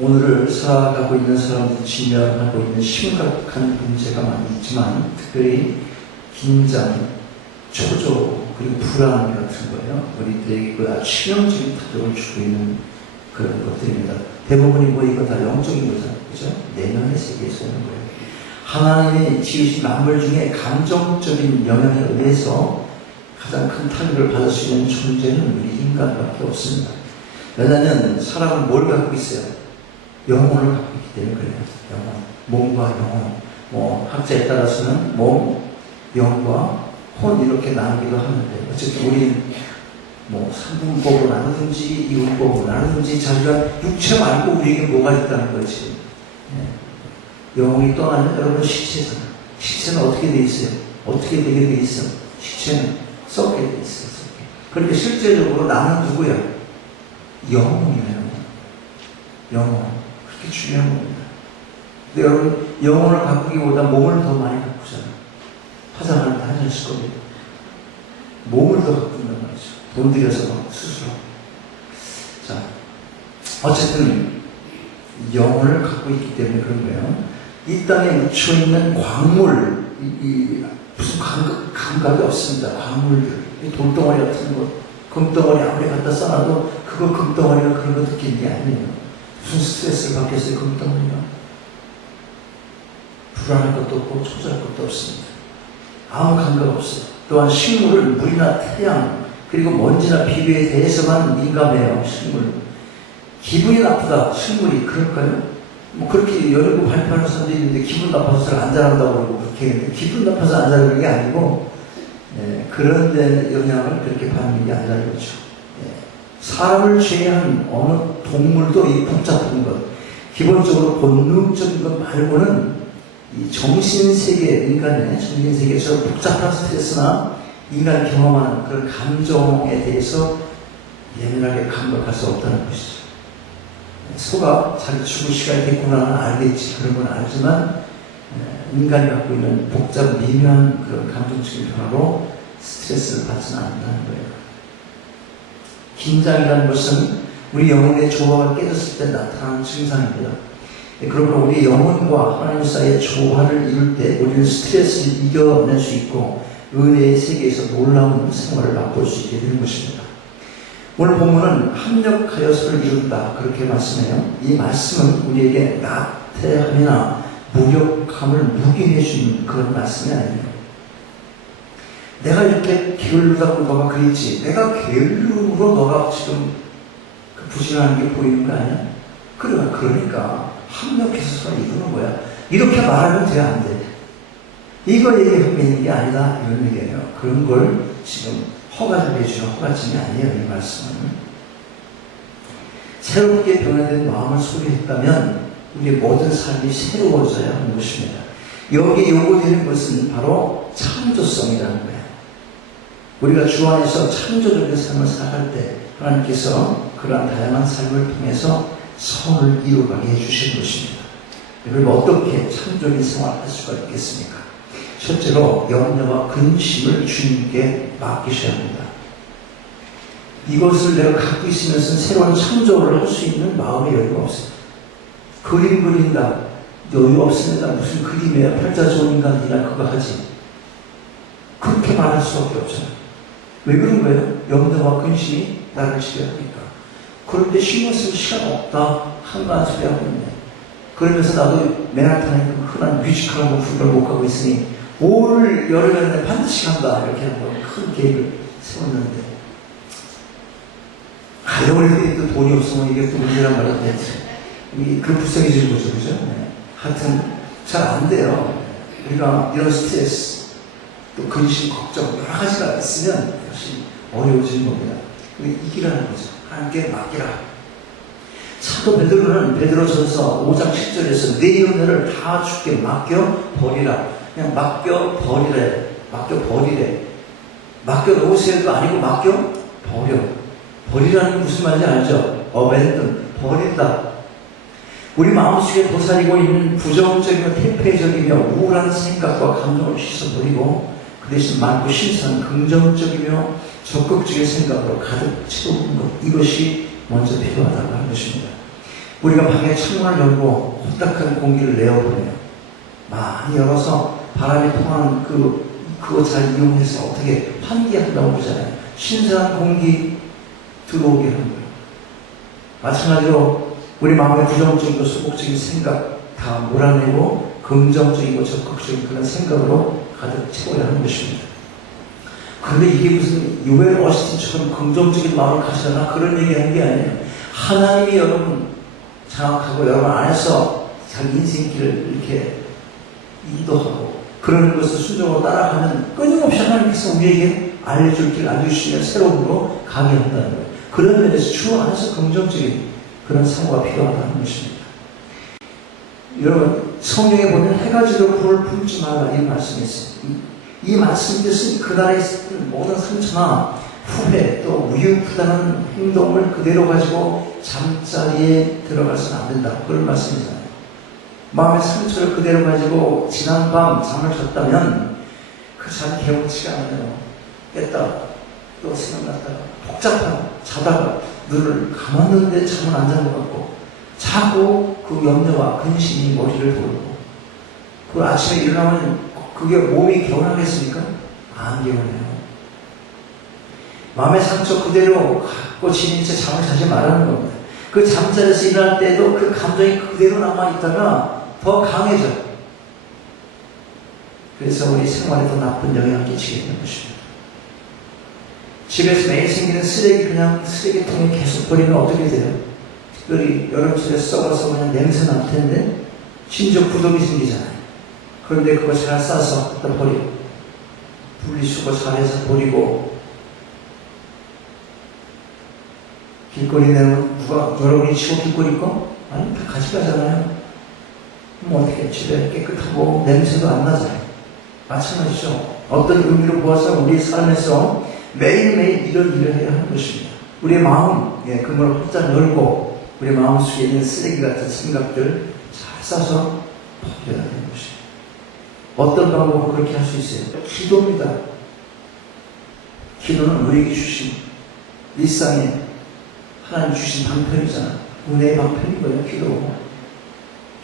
오늘을 살아가고 있는 사람들 직면하고 있는 심각한 문제가 많이 있지만 특별히 긴장, 초조 그리고 불안 같은 거예요. 우리들에게 치명적인 타격을 주고 있는 그런 것들입니다. 대부분이 뭐 이거 다 영적인 거잖아요. 그죠? 내면의 세계에서 오는 거예요. 하나님이 지으신 만물 중에 감정적인 영향에 의해서 가장 큰 타격을 받을 수 있는 존재는 우리 인간밖에 없습니다. 왜냐하면 사람은 뭘 갖고 있어요? 영혼을 갖고 있기 때문에 그래요. 영혼. 몸과 영혼. 뭐 학자에 따라서는 몸, 영과 혼 이렇게 나누기도 하는데 어쨌든 우리는 뭐 삼분법으로 나누든지 이분법으로 나누든지 자기가 육체 말고 우리에게 뭐가 있다는 거지. 네. 영혼이 떠나면 여러분 시체잖아. 시체는 어떻게 돼 있어요? 어떻게 되게 돼 있어? 시체는 썩게 돼 있어요. 썩게. 그러니까 실제적으로 나는 누구야? 영혼이에요. 영혼. 그렇게 중요한 겁니다. 근데 여러분 영혼을 바꾸기보다 몸을 더 많이 바꾸잖아요. 화장을 다 하셨을 겁니다. 몸을 더 바꾼단 말이죠. 돈 들여서 막 스스로. 자, 어쨌든 영혼을 갖고 있기 때문에 그런 거예요. 이 땅에 묻혀 있는 광물, 이, 이 무슨 감각, 감각이 없습니다. 광물들, 이 돌덩어리 같은 거, 금덩어리 아무리 갖다 써놔도 그거 금덩어리가 그런 거 느끼는 게 아니에요. 무슨 스트레스를 받겠어요, 금덩어리가? 불안할 것도 없고 초조할 것도 없습니다. 아무 감각 없어요. 또한 식물을 물이나 태양 그리고 먼지나 비료에 대해서만 민감해요. 식물. 기분이 나쁘다. 식물이 그럴까요? 뭐 그렇게 연구 발표하는 사람도 있는데 기분 나빠서 잘 안 자란다고 그러고 그렇게 했는데 기분 나빠서 안 자라는 게 아니고 예, 그런 데 영향을 그렇게 받는 게 아니라는 거죠. 예, 사람을 제외한 어느 동물도 이 복잡한 것 기본적으로 본능적인 것 말고는 이 정신세계, 인간의 정신세계에서 복잡한 스트레스나 인간이 경험하는 그런 감정에 대해서 예민하게 감각할 수 없다는 것이죠. 소가 자기 죽을 시간이 됐구나는 알겠지. 그런 건 알지만, 인간이 갖고 있는 복잡, 미묘한 그런 감정적인 변화로 스트레스를 받지는 않는다는 거예요. 긴장이라는 것은 우리 영혼의 조화가 깨졌을 때 나타나는 증상입니다. 그러므로 우리 영혼과 하나님 사이의 조화를 이룰 때 우리는 스트레스를 이겨낼 수 있고 은혜의 세계에서 놀라운 생활을 맛볼 수 있게 되는 것입니다. 오늘 본문은 합력하여 서를 이룬다 그렇게 말씀해요. 이 말씀은 우리에게 나태함이나 무력함을 묵인해 주는 그런 말씀이 아니에요. 내가 이렇게 게을르다고 너가 그랬지. 내가 게을름으로 너가 지금 부진하는 게 보이는 거 아니야? 그래, 그러니까 합력해서 서로 이루는 거야. 이렇게 말하면 돼, 안 돼? 이거 얘기하고 있는 게 아니다, 이런 얘기예요. 그런 걸 지금 허가를 내주는 허가증이 아니에요, 이 말씀은. 새롭게 변화된 마음을 소리했다면 우리의 모든 삶이 새로워져야 하는 것입니다. 여기에 요구되는 것은 바로 창조성이라는 거예요. 우리가 주 안에서 창조적인 삶을 살아갈 때 하나님께서 그러한 다양한 삶을 통해서 선을 이루가게 해주신 것입니다. 그럼 어떻게 창조적인 생활을 할 수가 있겠습니까? 첫째로 염려와 근심을 주님께 맡기셔야 합니다. 이것을 내가 갖고 있으면서 새로운 창조를 할 수 있는 마음의 여유가 없어요. 그림 그린다. 여유 없습니다. 무슨 그림이에요? 팔자 좋은 인간이나 그거 하지. 그렇게 말할 수 밖에 없잖아요. 왜 그런 거예요? 염려와 근심이 나를 지배하니까. 그런데 신경 쓸 시간 없다. 한가한 소리 하고 있네. 그러면서 나도 맨하탄에 그 흔한 뮤지컬하고 fut볼 못 가고 있으니 올 여름에는 반드시 간다. 이렇게 하고 큰 계획을 세웠는데. 가려고 해도 돈이 없으면 이게 또 문제란 말이야. 이, 그 불쌍해지는 거죠. 그죠? 네. 하여튼 잘 안 돼요. 우리가 이런 스트레스, 또 근심, 걱정, 여러 가지가 있으면 어려워지는 겁니다. 이기라는 거죠. 하나님께 맡기라. 사도 베드로는 베드로전서 5장 10절에서 내 연애를 다 주께 맡겨 버리라. 그냥 맡겨 버리래. 맡겨 버리래. 맡겨 놓으세요도 아니고 맡겨 버려. 버리라는 게 무슨 말인지 알죠? 어벤든 버린다. 우리 마음속에 도사리고 있는 부정적이며 태폐적이며 우울한 생각과 감정을 씻어버리고 그 대신 맑고 신선 긍정적이며 적극적인 생각으로 가득 채우는 것 이것이 먼저 필요하다고 하는 것입니다. 우리가 방에 창문을 열고 호딱한 공기를 내어보내요. 많이 열어서 바람이 통하는 그, 그거 잘 이용해서 어떻게 환기한다고 그러잖아요. 신선한 공기 들어오게 하는 거예요. 마찬가지로 우리 마음의 부정적이고 소극적인 생각 다 몰아내고 긍정적이고 적극적인 그런 생각으로 가득 채워야 하는 것입니다. 그런데 이게 무슨 요엘 어스틴처럼 긍정적인 마음을 가져나 그런 얘기하는 게 아니에요. 하나님이 여러분 장악하고 여러분 안에서 자기 인생 길을 이렇게 인도하고 그러는 것을 순종으로 따라가면 끊임없이 하나님께서 우리에게 알려줄 길 알려주시면 새로운 으로 가게 한다는 거예요. 그런 면에서 주 안에서 긍정적인 그런 사고가 필요하다는 것입니다. 여러분 성경에 보면 해가 지도 불을 품지 말라 이 말씀이. 이, 이 말씀 뜻은 그날에 있었던 모든 상처나 후회 또 우유부단한 행동을 그대로 가지고 잠자리에 들어가서는 안 된다. 그런 말씀이잖아요. 마음의 상처를 그대로 가지고 지난 밤 잠을 잤다면 그 잠이 개운치가 않아요. 깼다 또 생각났다가 복잡한 자다가 눈을 감았는데 잠은 안 잔 것 같고 자고 그 염려와 근심이 머리를 돌고 그 아침에 일어나면 그게 몸이 개운하겠습니까? 안 개운해요. 마음의 상처 그대로 갖고 지닌 채 잠을 자지 말라는 겁니다. 그 잠자리에서 일어날 때도 그 감정이 그대로 남아있다가 더 강해져. 그래서 우리 생활에 더 나쁜 영향을 끼치게 되는 것입니다. 집에서 매일 생기는 쓰레기 그냥 쓰레기통에 계속 버리면 어떻게 돼요? 특별히 여름철에 썩어서 그냥 냄새 날 텐데 심지어 부동이 생기잖아요. 그런데 잘 싸서 갖다 버리고 분리수거 잘해서 버리고 길거리 내면 누가 여러분이 치고 길거리 거? 아니 다 가져가잖아요. 그럼 어떻게 집에 깨끗하고 냄새도 안 나잖아요. 마찬가지죠. 어떤 의미로 보아서 우리 삶에서 매일매일 이런 일을 해야 하는 것입니다. 우리의 마음, 예, 그걸 활짝 열고 우리 마음속에 있는 쓰레기 같은 생각들 잘 싸서 버려야 되는 것입니다. 어떤 방법으로 그렇게 할 수 있어요? 기도입니다. 기도는 우리에게 주신 일상에 하나님 주신 방편이잖아. 은혜의 방편인 거예요, 기도.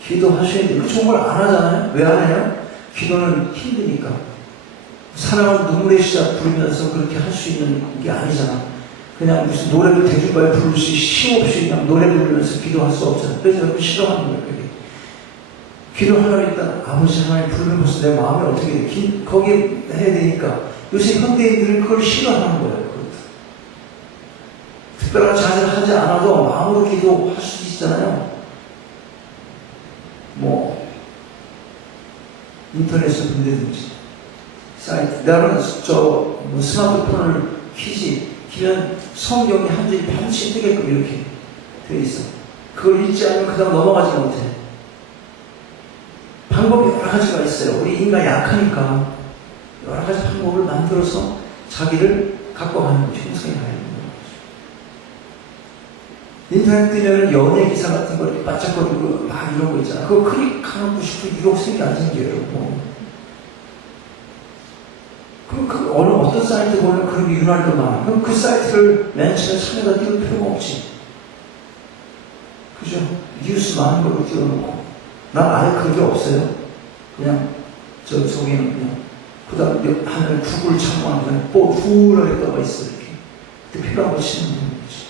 기도하셔야 돼요. 그걸안 하잖아요? 왜 안 해요? 기도는 힘드니까. 사랑은 눈물의 시작 부르면서 그렇게 할 수 있는 게 아니잖아. 그냥 무슨 노래를 대중가에 부를 수 쉼없이 그냥 노래 부르면서 기도할 수 없잖아. 그래서 그 싫어하는 거예요. 기도하려고 일단 아버지 하나님 부르는 것을 내 마음에 어떻게 돼? 기, 거기에 해야 되니까. 요새 현대인들은 그걸 싫어하는 거예요. 그것도. 특별한 자세를 하지 않아도 마음으로 기도할 수 있잖아요. 뭐, 인터넷을 본다든지. 사이트. 나는 저 뭐 스마트폰을 키지, 키면 성경이 한 줄이 반드시 뜨게끔 이렇게 되어 있어. 그걸 읽지 않으면 그다음 넘어가지 못해. 방법이 여러 가지가 있어요. 우리 인간이 약하니까 여러 가지 방법을 만들어서 자기를 갖고 가는. 형성해 가야 되는 거죠. 인터넷 뜨면 연예 기사 같은 거 이렇게 반짝거리고 막 이런 거 있잖아. 그거 클릭하고 싶으면 유혹 생기 안 생겨요. 뭐. 그럼 그 어느 어떤 사이트 보면 그런 게 유난히도 많아. 그럼 그 사이트를 맨 처음에 참여가 띄울 필요가 없지. 그죠? 뉴스 많은 걸로 띄워놓고. 난 아예 그런 게 없어요. 그냥, 저, 저기는 그냥, 그 다음, 하늘 구글 창만 그냥 뽀, 후하게 떠가 있어, 이렇게. 거 치면 되는 거지.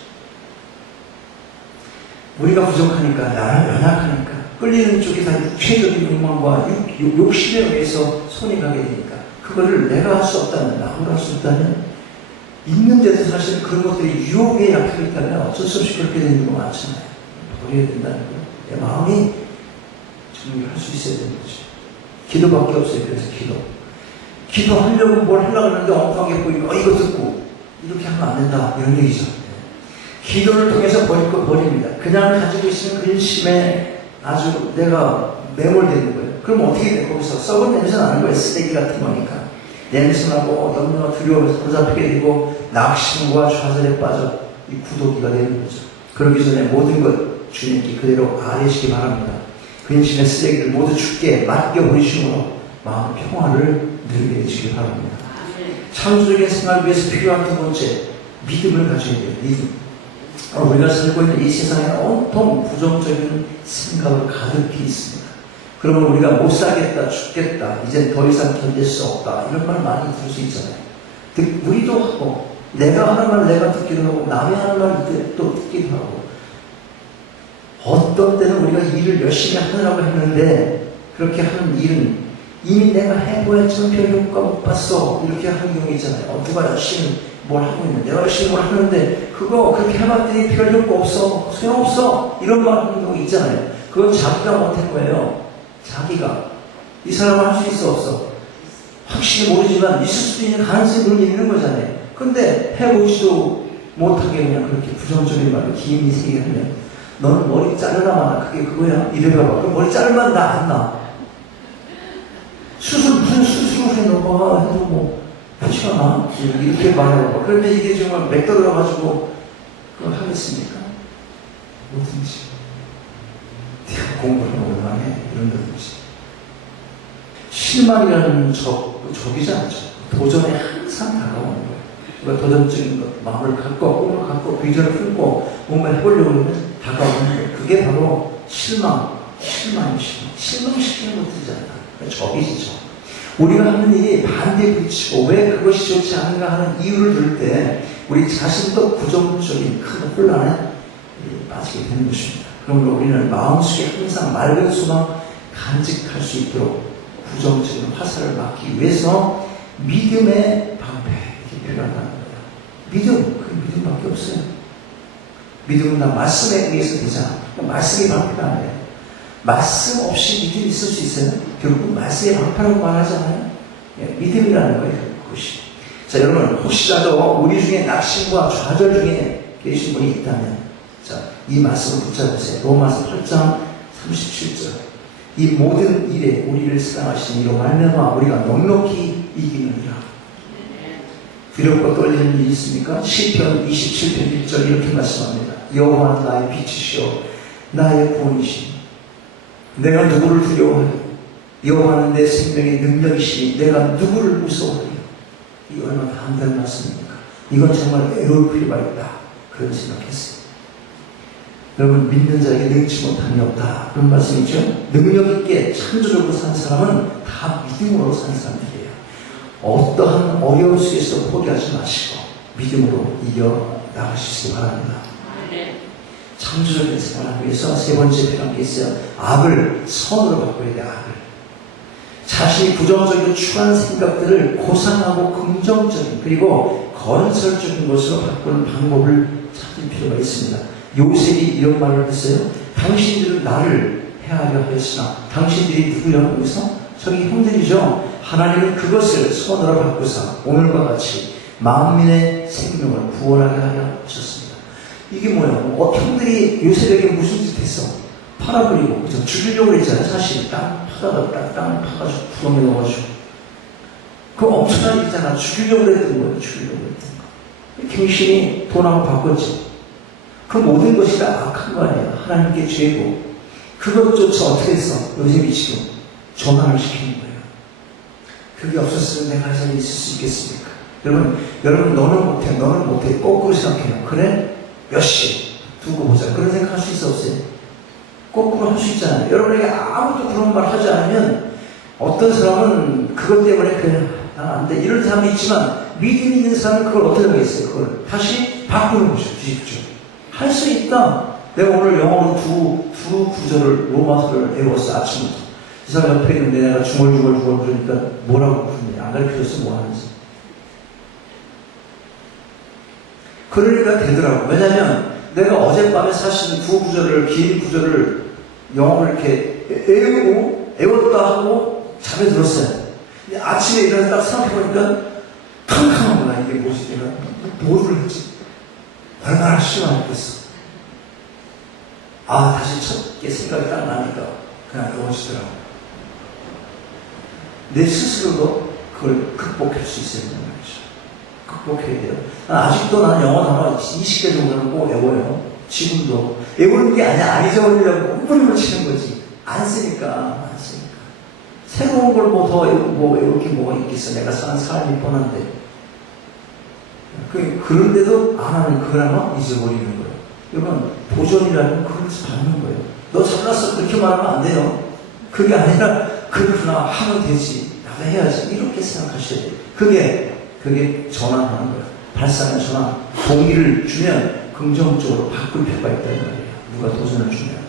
우리가 부족하니까, 나는 연약하니까, 끌리는 쪽이 다 육체적인 욕망과 욕, 욕, 욕심에 의해서 손이 가게 되니까, 그거를 내가 할 수 없다면, 나무로 할수 없다면, 있는데도 사실 그런 것들이 유혹에 약해 있다면 어쩔 수 없이 그렇게 되는 거 많잖아요. 버려야 된다는 거예요. 내 마음이 정리할 수 있어야 되는 거지. 기도밖에 없어요. 그래서 기도. 기도하려고 뭘 하려고 하는데 엉뚱하게 보이고, 어, 이거 듣고, 이렇게 하면 안 된다. 이런 얘기죠. 기도를 통해서 버릴 거 버립니다. 그냥 가지고 있으면 근심에 아주 내가 매몰되는 거예요. 그럼 어떻게 돼? 거기서 썩은 냄새 나는 거예요. 쓰레기 같은 거니까. 냄새 나고 너무나 두려워서 보잡히게 되고 낙심과 좌절에 빠져 이 구도기가 되는 거죠. 그러기 전에 모든 것 주님께 그대로 아뢰시기 바랍니다. 근심의 쓰레기를 모두 죽게 맡겨 버리시므로 마음 평화를 누리게 되시기 바랍니다. 창조적인 생활을 위해서 필요한 두 번째 믿음을 가져야 돼요. 믿음. 어, 우리가 살고 있는 이 세상에 온통 부정적인 생각을 가득히 있습니다. 그러면 우리가 못 살겠다, 죽겠다, 이제 더 이상 견딜 수 없다, 이런 말 많이 들을 수 있잖아요. 듣- 우리도 하고, 내가 하는 말 내가 듣기도 하고, 남이 하는 말또 듣기도 하고, 어떤 때는 우리가 일을 열심히 하느라고 했는데, 그렇게 하는 일은 이미 내가 해보였지만 별 효과 못 봤어. 이렇게 하는 경우 있잖아요. 어, 누가 열심히 뭘 하고 있는데, 내가 열심히 뭘 하는데, 그거 그렇게 해봤더니 별 효과 없어. 소용없어. 이런 말 하는 경우 있잖아요. 그건 자기가 못한 거예요. 자기가. 이 사람은 할 수 있어, 없어? 확실히 모르지만 있을 수도 있는 가능성이 늘 있는 거잖아요. 근데 해보지도 못하게 그냥 그렇게 부정적인 말로 세게 하면 너는 머리 자르나 마나 그게 그거야? 이래봐봐. 그럼 머리 자르면 나안 나. 수술, 무슨 수술을 해 너가 해도 뭐 하지가 나? 이렇게 말해봐봐. 그런데 이게 정말 맥떨어가지고 그걸 하겠습니까? 뭐든지. 네가 공부를 얼마나 해? 이런 거든지. 실망이라는 적, 적이지 않죠. 도전에 항상 다가오는 거예요. 그러니까 도전적인 것, 마음을 갖고, 꿈을 갖고, 비전을 품고, 뭔가 해보려고 하면 다가오는. 그게 바로 실망, 실망이 실망. 실망시키는 것들이지 않나. 그러니까 적이지, 적. 우리가 하는 일이 반대에 부딪히고, 왜 그것이 좋지 않은가 하는 이유를 들을 때, 우리 자신도 부정적인 큰 혼란에 빠지게 되는 것입니다. 그러므로 우리는 마음속에 항상 맑은 소망 간직할 수 있도록 부정적인 화살을 막기 위해서 믿음의 방패 이게 필요하다는 거예요. 믿음, 그 믿음밖에 없어요. 믿음은 다 말씀에 의해서 되잖아. 그러니까 말씀이 아니에요. 말씀 없이 믿음이 있을 수 있어요? 결국 말씀의 방패라고 말하잖아요. 예, 믿음이라는 거예요, 그것이. 자, 여러분, 혹시라도 우리 중에 낙심과 좌절 중에 계신 분이 있다면, 자, 이 말씀을 붙잡으세요. 로마서 8장 37절. 이 모든 일에 우리를 사랑하신 이로 말미암아 우리가 넉넉히 이기느니라. 두렵고 떨리는 일이 있습니까? 시편 27편 1절 이렇게 말씀합니다. 여호와는 나의 빛이시오 나의 구원이시오 내가 누구를 두려워하요 여호와는 내 생명의 능력이시니 내가 누구를 무서워하요 이 얼마나 담대한 말씀입니까? 이건 정말 애로울 필요가 있다. 그런 생각했어요. 여러분 믿는 자에게 능치 못함이 없다. 그런 말씀이죠. 능력 있게 창조적으로 산 사람은 다 믿음으로 산 사람들이에요. 어떠한 어려움 속에서 포기하지 마시고 믿음으로 이겨 나가시기 바랍니다. 창조적인 생활을 위해서 세 번째 필요한 게 있어요. 악을 선으로 바꿔야 돼, 악을. 자신이 부정적이고 추한 생각들을 고상하고 긍정적인 그리고 건설적인 것으로 바꾸는 방법을 찾을 필요가 있습니다. 요셉이 이런 말을 했어요. 당신들은 나를 해하려 하였으나 당신들이 누구냐고 해서 저기 형들이죠. 하나님은 그것을 선으로 바꾸사 오늘과 같이 만민의 생명을 구원하게 하려 하셨습니다. 이게 뭐야? 어, 형들이 요셉에게 무슨 짓 했어? 팔아버리고 그죠? 죽이려고 했잖아요. 사실 땅 파다가 땅, 땅 파가지고 구덩이 넣어가지고 그거 엄청난 일이잖아. 죽이려고 했던 거예요. 죽이려고 했던 거. 갱신이 돈하고 바꿨지. 그 모든 것이 다 악한 거 아니야. 하나님께 죄고. 그것조차 어떻게 했어? 요셉이 지금 전환을 시키는 거예요. 그게 없었으면 내가 잘 있을 수 있겠습니까? 여러분, 여러분, 너는 못해, 너는 못해. 거꾸로 생각해요. 그래? 몇 시? 두고 보자. 그런 생각 할 수 있어, 없어요? 거꾸로 할 수 있잖아요. 여러분에게 아무도 그런 말 하지 않으면 어떤 사람은 그것 때문에 그래, 난안 돼. 이런 사람이 있지만 믿음 있는 사람은 그걸 어떻게 하겠어요? 그걸 다시 바꾸는 거죠. 뒤집죠. 할 수 있다. 내가 오늘 영어로 두, 두 구절을, 로마서를 외웠어, 아침부터. 이 사람 옆에 있는데 내가 중얼중얼 중얼 그러니까 뭐라고 그러냐. 안 가르쳐줬어, 뭐 하는지. 그러니까 되더라고. 왜냐면 내가 어젯밤에 사실 두 구절을, 긴 구절을 영어를 이렇게 외우고, 외웠다 하고 잠에 들었어요. 근데 아침에 일어나서 딱 생각해보니까 캄캄하구나. 이게 뭐지? 내가 뭐를 했지? 얼마나 실망했겠어. 아, 다시 첫 게 생각이 딱 나니까 그냥 외워지더라고. 내 스스로도 그걸 극복할 수 있어야 된는 말이죠. 극복해야 돼요. 난 아직도 나는 영어 단어 20개 정도는 꼭 외워요. 지금도. 외우는 게 아니야. 안 잊어버리려고 꼼부림을 치는 거지. 안 쓰니까. 안 쓰니까. 새로운 걸 뭐 더 외우고 뭐 외울 게 뭐가 있겠어. 내가 사는 삶이 뻔한데. 그, 그런데도 안 하는 그나마 잊어버리는 거예요. 여러분, 도전이라는 그것을 받는 거예요. 너 잘났어. 그렇게 말하면 안 돼요. 그게 아니라, 그렇구나. 하면 되지. 나도 해야지. 이렇게 생각하셔야 돼요. 그게, 그게 전환하는 거예요. 발상의 전환. 동의를 주면 긍정적으로 바꿀 필요가 있다는 말이에요. 누가 도전을 주면.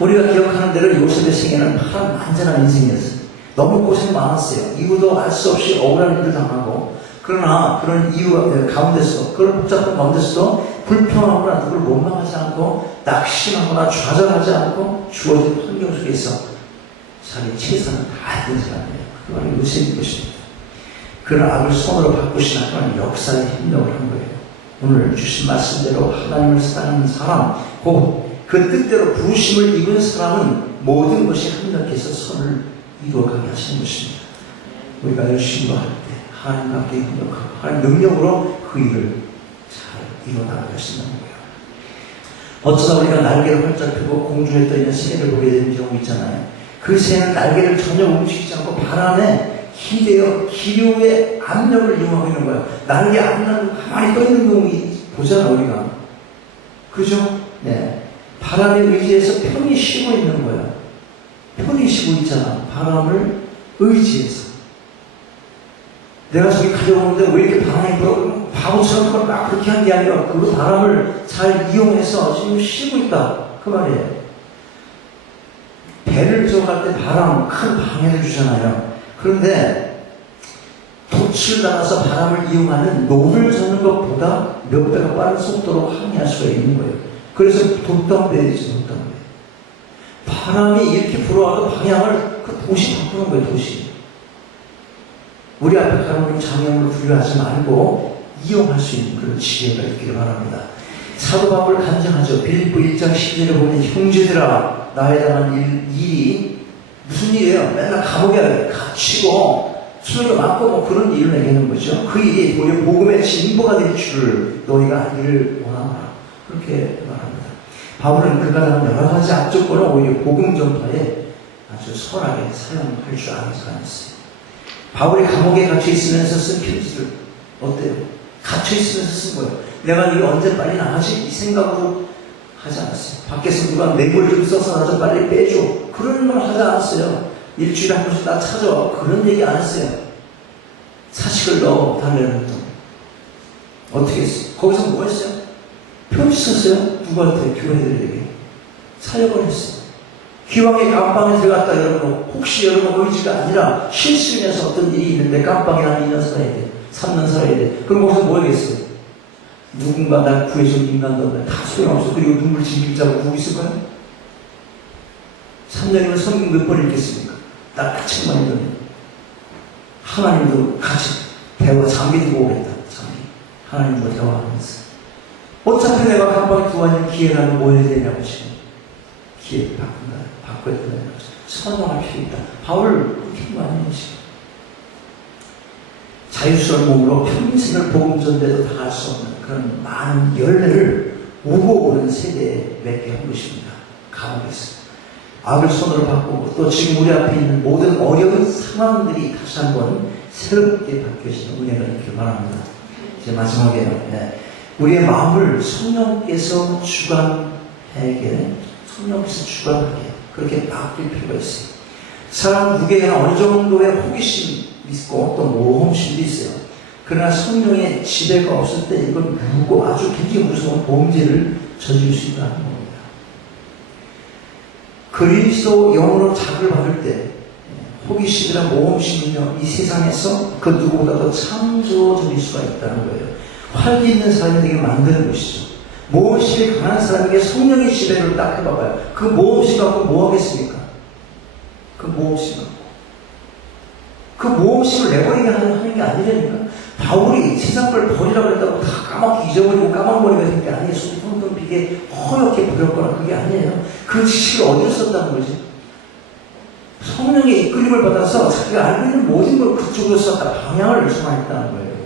우리가 기억하는 대로 요셉의 생애는 파란 완전한 인생이었어요. 너무 고생 많았어요. 이유도 알 수 없이 억울한 일을 당하고 그러나 그런 이유 가운데서 그런 복잡한 가운데서도 불평하거나 누구를 원망하지 않고 낙심하거나 좌절하지 않고 주어진 환경 속에서 자기 최선을 사람이에요. 그게 바로 요셉인 것입니다. 그런 악을 손으로 바꾸신 하나님 역사의 협력을 한 거예요. 오늘 주신 말씀대로 하나님을 사랑하는 사람, 곧 그 뜻대로 부르심을 입은 사람은 모든 것이 합력해서 선을 이루어가게 하시는 것입니다. 우리가 열심히 할 때 하나님과 함께 협력하고 하나님 능력으로 그 일을 잘 이루어나가게 하신다는 거예요. 어쩌다 우리가 날개를 활짝 펴고 공중에 떠 있는 새를 보게 되는 경우 있잖아요. 그 새는 날개를 전혀 움직이지 않고 바람에 기대어 기류의 압력을 이용하고 있는 거예요. 날개 압력 가만히 떠 있는 경우 보잖아 우리가. 그죠? 네. 바람에 의지해서 편히 쉬고 있는 거예요. 편히 쉬고 있잖아. 바람을 의지해서. 내가 저기 가져오는데 왜 이렇게 바람이 불어? 바보처럼 그걸 막 그렇게 한 게 아니라 그 바람을 잘 이용해서 지금 쉬고 있다. 그 말이에요. 배를 저갈 때 바람 큰 방해를 주잖아요. 그런데 돛을 달아서 바람을 이용하는 노를 젓는 것보다 몇 배가 빠른 속도로 항해할 수가 있는 거예요. 그래서 돛담배이지 돛담배. 바람이 이렇게 불어와도 방향을 그 도시 바꾸는 거예요, 도시. 우리 앞에 가는 장애물을 두려워하지 말고 이용할 수 있는 그런 지혜가 있기를 바랍니다. 사도 바울 간증하죠. 빌립보 1장 10절에 보면 형제들아 나에 대한 일, 일이 무슨 일이에요? 맨날 감옥에 갇히고 수를 맞고 뭐 그런 일을 얘기하는 거죠. 그 일이 우리 복음의 진보가 될 줄을 너희가 알기를 원하노라. 그렇게 말합니다. 바울은 그가 당한 여러 가지 악조건을 오히려 복음 전파에 아주 선하게 사용할 줄 아는 사람이었어요. 바울이 감옥에 갇혀 있으면서 쓴 편지들 어때요? 갇혀 있으면서 쓴 거예요. 내가 이게 언제 빨리 나가지? 이 생각으로 하지 않았어요. 밖에서 누가 뇌물 좀 써서 나 좀 빨리 빼줘. 그런 말 하지 않았어요. 일주일에 한 번씩 나 찾아와. 그런 얘기 안 했어요. 사식을 넣어 달래는 돈. 어떻게 했어요? 거기서 뭐 했어요? 편지 썼어요. 누구한테? 교회들에게. 사역을 했어요. 기왕에 깜방에 들어갔다 여러분 혹시 여러분 의지가 아니라 실수면서 어떤 일이 있는데 깜방에 한 2년 살아야 돼. 3년 살아야 돼. 그럼 거기서 뭐 하겠어요? 누군가 날 구해줘 인간도 다 소용없어. 그리고 눈물 질질 자고 누구 있을 거야? 3년이면 성경 몇 번 읽겠습니까? 딱 그책만 읽으면. 하나님도 같이 대화 장비 두고 오겠다. 장비. 하나님과 대화하면서. 어차피 내가 깜방에 두어진 기회라면 뭐 해야 되냐고 지금. 기회를 바꾼다. 바꿔야 된다는 거죠. 선언할 필요 있다. 바울 그렇게 많은 것이 자유스러운 몸으로 평생을 복음 전대도 당할 수 없는 그런 많은 열매를 오고 오는 세대에 맺게 한 것입니다. 감옥에서. 악을 손으로 바꾸고 또 지금 우리 앞에 있는 모든 어려운 상황들이 다시 한번 새롭게 바뀌어지는 은혜가 있기를 바랍니다. 이제 마지막에요. 네. 우리의 마음을 성령께서 주관하게, 성령께서 주관하게 그렇게 바뀔 필요가 있어요. 사람 누구에게나 어느 정도의 호기심 있고 또 모험심도 있어요. 그러나 성령의 지배가 없을 때 이건 무고 아주 굉장히 무서운 범죄를 저질 수 있다는 겁니다. 그리스도 영으로 작을 받을 때 호기심이나 모험심은요 이 세상에서 그 누구보다 더 창조적일 수가 있다는 거예요. 활기 있는 사람이 되게 만드는 것이죠. 모험심이 강한 사람에게 성령의 지배를 딱 해봐봐요. 그 모험심 갖고 뭐 하겠습니까? 그 모험심 갖고. 그 모험심을 내버리게 하는 게 아니라니까. 바울이 세상 걸 버리라고 했다고 다 까맣게 잊어버리고 까만머리가 된게 아니에요. 손톱 비게 허옇게 버렸거나 그게 아니에요. 그 지식을 어디서 썼다는 거지? 성령의 이끌림을 받아서 자기가 알고 있는 모든 걸 그쪽으로 썼다. 방향을 정하였다는 거예요.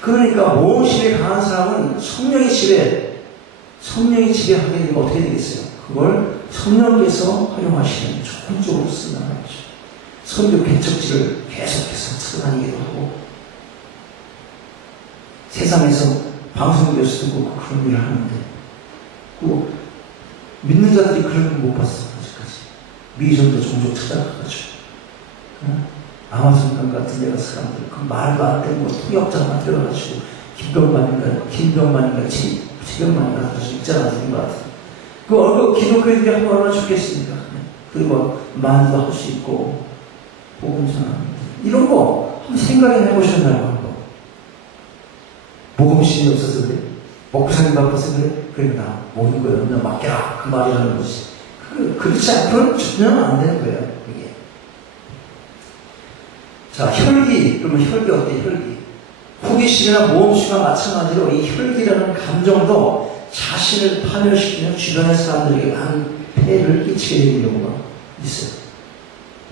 그러니까 모험심이 강한 사람은 성령의 지배, 성령의 지배하게 되면 어떻게 되겠어요? 그걸 성령께서 활용하시는 좋은 쪽으로 쓴다는 거죠. 선교 개척지를 계속해서 찾아다니기도 하고 세상에서 방송 교수도 그런 일을 하는데 그 믿는 자들이 그런 걸 못 봤어 아직까지. 미전도 종종 찾아가가지고 어? 아마존강 같은 데 가서 사람들 그 말도 안 되는 거 통역자 만들어가지고 김병만인가 김병만인가 지 지병만인가 가서 있잖아 누군 것 같아. 그 얼굴 기독교인들이 하면 얼마나 좋겠습니까? 그리고 만도 할 수 있고 복음 전하는 이런 거 한번 생각해 해보셨나요? 한번. 복음심이 없어서 그래? 먹고 사는 바빠서 그래? 그래 나 모든 거에 없나 맡겨라. 그 말이라는 것이 그, 그렇지 않고는 전혀 안 되는 거예요 이게. 자 혈기. 그러면 혈기 어때 혈기? 호기심이나 모험심과 마찬가지로 이 혈기라는 감정도 자신을 파멸시키는 주변의 사람들에게 많은 폐해를 끼치게 되는 경우가 있어요.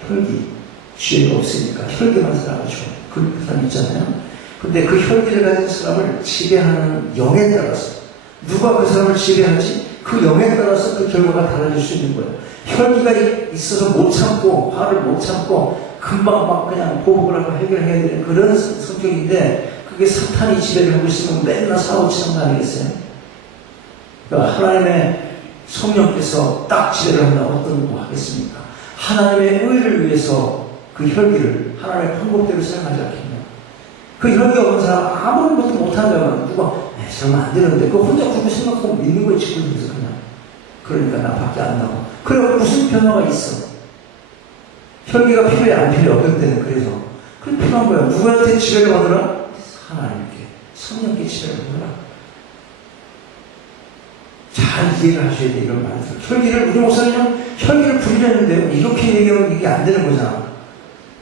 혈기, 죄가 없으니까 혈기만 좋아요. 그런 사람 있잖아요. 근데 그 혈기를 가진 사람을 지배하는 영에 따라서 누가 그 사람을 지배하는지 그 영에 따라서 그 결과가 달라질 수 있는 거예요. 혈기가 있어서 못 참고 화를 못 참고 금방 막 그냥 보복을 하고 해결해야 되는 그런 성격인데 그게 사탄이 지배를 하고 있으면 맨날 사고치는 거 아니겠어요? 그러니까 하나님의 성령께서 딱 지배를 한다 어떤 거 하겠습니까? 하나님의 의를 위해서 그 혈기를 하나님의 방법대로 사용하지 않겠냐? 그 혈기 없는 사람 아무런 것도 못한다면 누가 에 설마 안 되는데? 그 혼자 그렇게 생각하고 믿는 거에 있어서 그냥. 그러니까 나 밖에 안 나고. 그래 무슨 변화가 있어? 혈기가 필요해 안 필요해? 어떤 때는 그래서. 그게 필요한 거야. 누구한테 지배를 받으라? 하나님께. 성령께 지배를 받으라. 잘 이해를 하셔야 돼 이런 말들 혈기를 우리 목사님 혈기를 부리려는데 이렇게 얘기하면 이게 안 되는 거잖아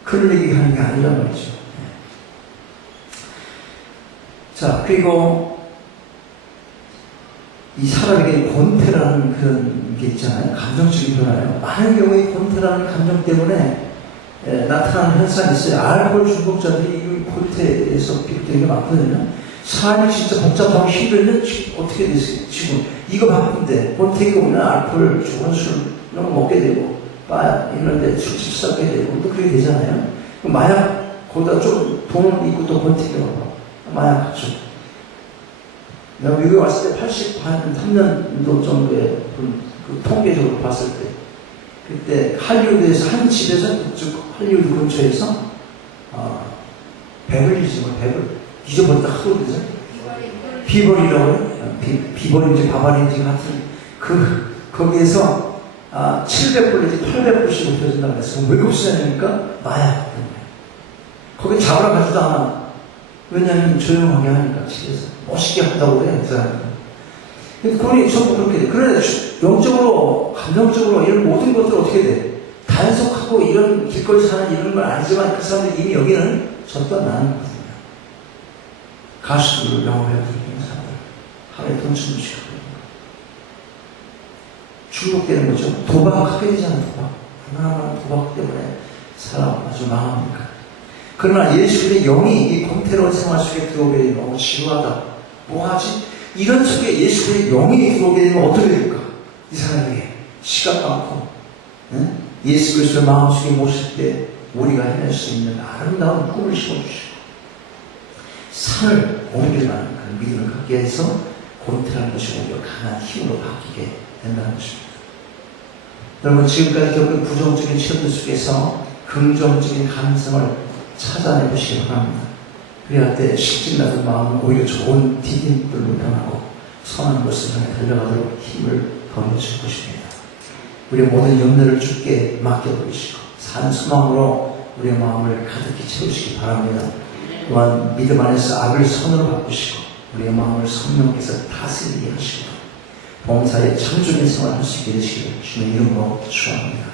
그런 얘기 하는 게 아니란 말이죠 네. 자 그리고 이 사람에게 권태라는 그런 게 있잖아요 감정적인 변화요 많은 경우에 권태라는 감정 때문에 에, 나타나는 현상이 있어요 알코올 중독자들이 이 권태에서 비롯되는 게 많거든요 삶이 진짜 복잡하고 힘들면 어떻게 되세요? 지금 이거 바쁜데 권태기 오면 알코올 좋은 술 이런 거 먹게 되고 바 이런데 술집 싸게 되고 또 그렇게 되잖아요. 마약 거기다 좀 돈 있고 또와 마약 좀. 내가 미국에 왔을 때 83년도 정도에 그, 그 통계적으로 봤을 때 그때 할리우드에서 한 집에서 그쪽 할리우드 근처에서 어, 베벌리즘을 베벌 잊어버렸다 하도 그러죠? 비벌이라고. 비, 비벌인지 바바리인지 같은 그 거기에서 아, 700불에서 800불씩 높여준다고 그랬어. 외국 시장이니까 마약. 거기 잡으러 가지도 않아. 왜냐하면 조용하게 하니까 집에서 멋있게 한다고 그래 그 사람이. 근데 본인이 전부 그렇게 돼. 그래 영적으로 감정적으로 이런 모든 것들 어떻게 돼? 단속하고 이런 길거리 사는 이런 걸 알지만 그 사람들이 이미 여기는 전부 나는 거거든요. 가수들, 영어배우들, 사람들 하루에 돈 주는 시간. 중독되는 거죠. 도박하게 되잖아요, 도박. 하나하나 도박 때문에 사람 아주 망합니까? 그러나 예수의 영이 이 공태로운 생활 속에 들어오게 되면 너무 지루하다. 뭐하지? 이런 속에 예수의 영이 들어오게 되면 어떻게 될까? 이 사람에게 시간 많고 응? 예수 그리스도의 마음속에 모실 때 우리가 해낼 수 있는 아름다운 꿈을 심어주시고 산을 옮길만한 그런 믿음을 갖게 해서 권태라는 것이 오히려 강한 힘으로 바뀌게 된다는 것입니다. 여러분 지금까지 겪은 부정적인 시험들 속에서 긍정적인 가능성을 찾아내 보시기 바랍니다. 그래야 때 실증나는 마음은 오히려 좋은 디딤돌로 변하고 선한 것을 향해 달려가도록 힘을 더해줄 것입니다. 우리의 모든 염려를 주께 맡겨버리시고 산 소망으로 우리의 마음을 가득히 채우시기 바랍니다. 또한 믿음 안에서 악을 선으로 바꾸시고 우리의 마음을 성령께서 다스리게 하시고 봉사의 창조의 생활을 할수 있게 되시기를 주의 이름으로 축원합니다.